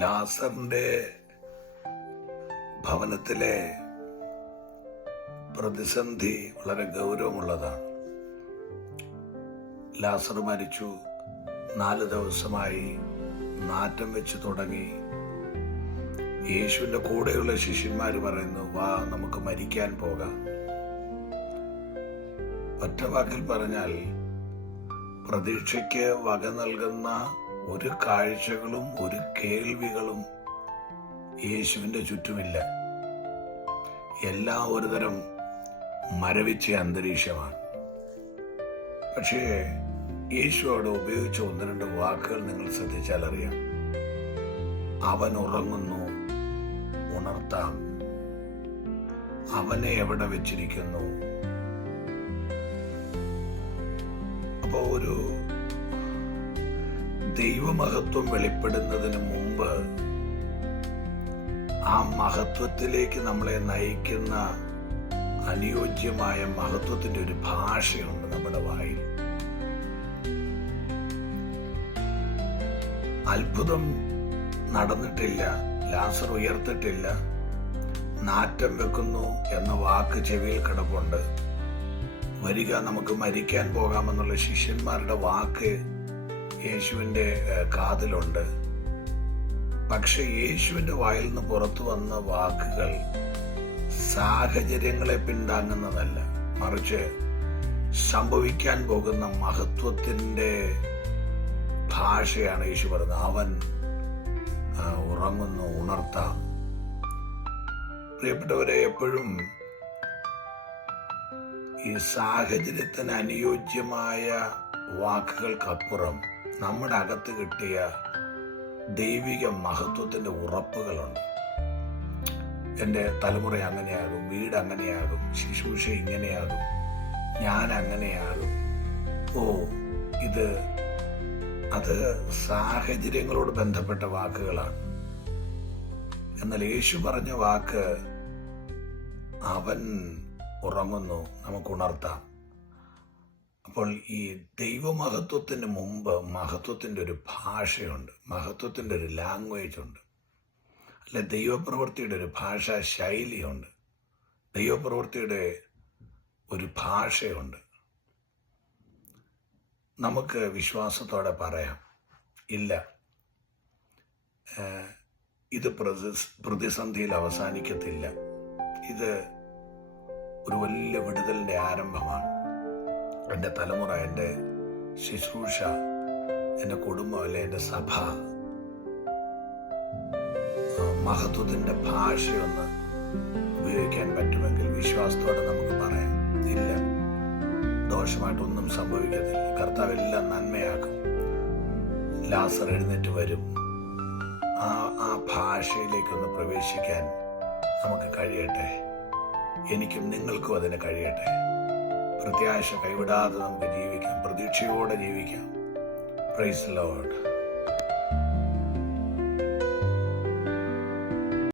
ലാസറിന്റെ ഭവനത്തിലെ പ്രതിസന്ധി വളരെ ഗൗരവമുള്ളതാണ്. ലാസർ മരിച്ചു. 4 ദിവസമായി നാറ്റം വെച്ച് തുടങ്ങി. യേശുവിന്റെ കൂടെയുള്ള ശിഷ്യന്മാർ പറയുന്നു, വാ നമുക്ക് മരിക്കാൻ പോകാം. ഒറ്റ വാക്കിൽ പറഞ്ഞാൽ പ്രതീക്ഷയ്ക്ക് വക നൽകുന്ന ഒരു കാഴ്ചകളും ഒരു കേൾവികളും യേശുവിന്റെ ചുറ്റുമില്ല. എല്ലാം ഒരുതരം മരവിച്ച അന്തരീക്ഷമാണ്. പക്ഷേ യേശു അവിടെ ഉപയോഗിച്ച 1-2 വാക്കുകൾ നിങ്ങൾ ശ്രദ്ധിച്ചാൽ അറിയാം. അവൻ ഉറങ്ങുന്നു, ഉണർത്താം. അവനെ എവിടെ വെച്ചിരിക്കുന്നു? അപ്പോ ഒരു ദൈവമഹത്വം വെളിപ്പെടുന്നതിന് മുമ്പ് ആ മഹത്വത്തിലേക്ക് നമ്മളെ നയിക്കുന്ന അനുയോജ്യമായ മഹത്വത്തിന്റെ ഒരു ഭാഷയുണ്ട് നമ്മുടെ വായിൽ. അത്ഭുതം നടന്നിട്ടില്ല, ലാസർ ഉയർത്തിട്ടില്ല, നാറ്റം വെക്കുന്നു എന്ന വാക്ക് ചെവിയിൽ കിടപ്പുണ്ട്. വരിക, നമുക്ക് മരിക്കാൻ പോകാമെന്നുള്ള ശിഷ്യന്മാരുടെ വാക്ക് യേശുവിന്റെ കാതിലുണ്ട്. പക്ഷെ യേശുവിന്റെ വായിൽ നിന്ന് പുറത്തു വന്ന വാക്കുകൾ സാഹചര്യങ്ങളെ പിന്താങ്ങുന്നതല്ല, മറിച്ച് സംഭവിക്കാൻ പോകുന്ന മഹത്വത്തിന്റെ ഭാഷയാണ് യേശു പറയുന്നത്. അവൻ ഉറങ്ങുന്നു, ഉണർത്താം. പ്രിയപ്പെട്ടവരെ, എപ്പോഴും ഈ സാഹചര്യത്തിന് അനുയോജ്യമായ വാക്കുകൾക്കപ്പുറം നമ്മുടെ അകത്ത് കിട്ടിയ ദൈവിക മഹത്വത്തിന്റെ ഉറപ്പുകളുണ്ട്. എൻ്റെ തലമുറ അങ്ങനെയാകും, വീട് അങ്ങനെയാകും, ശുശ്രൂഷ ഇങ്ങനെയാകും, ഞാൻ അങ്ങനെയാകും. അത് സാഹചര്യങ്ങളോട് ബന്ധപ്പെട്ട വാക്കുകളാണ്. എന്നാൽ യേശു പറഞ്ഞ വാക്ക്, അവൻ ഉറങ്ങുന്നു, നമുക്ക് ഉണർത്താം. അപ്പോൾ ഈ ദൈവമഹത്വത്തിന് മുമ്പ് മഹത്വത്തിന്റെ ഒരു ഭാഷയുണ്ട്, മഹത്വത്തിന്റെ ഒരു ലാംഗ്വേജ് ഉണ്ട്, അല്ലെ ദൈവപ്രവൃത്തിയുടെ ഒരു ഭാഷാ ശൈലിയുണ്ട്, ദൈവപ്രവൃത്തിയുടെ ഒരു ഭാഷയുണ്ട്. നമുക്ക് വിശ്വാസത്തോടെ പറയാം, ഇല്ല, ഇത് പ്രതിസന്ധിയിൽ അവസാനിക്കത്തില്ല. ഇത് ഒരു വലിയ വിടുതലിന്റെ ആരംഭമാണ്. എൻ്റെ തലമുറ, എൻ്റെ ശുശ്രൂഷ, എൻ്റെ കുടുംബം, അല്ലെ എൻ്റെ സഭ മഹത്വത്തിന്റെ ഭാഷയൊന്ന് ഉപയോഗിക്കാൻ പറ്റുമെങ്കിൽ വിശ്വാസത്തോടെ നമുക്ക് പറയാം, ഇല്ല, ദോഷമായിട്ടൊന്നും സംഭവിക്കത്തില്ല. കർത്താവ് എല്ലാം നന്മയാക്കും. ലാസർ എഴുന്നേറ്റ് വരും. ആ ഭാഷയിലേക്കൊന്ന് പ്രവേശിക്കാൻ നമുക്ക് കഴിയട്ടെ. എനിക്കും നിങ്ങൾക്കും അതിന് കഴിയട്ടെ. പ്രത്യാശ കൈവിടാതെ നമുക്ക് ജീവിക്കാം, പ്രതീക്ഷയോടെ ജീവിക്കാം. Praise the Lord.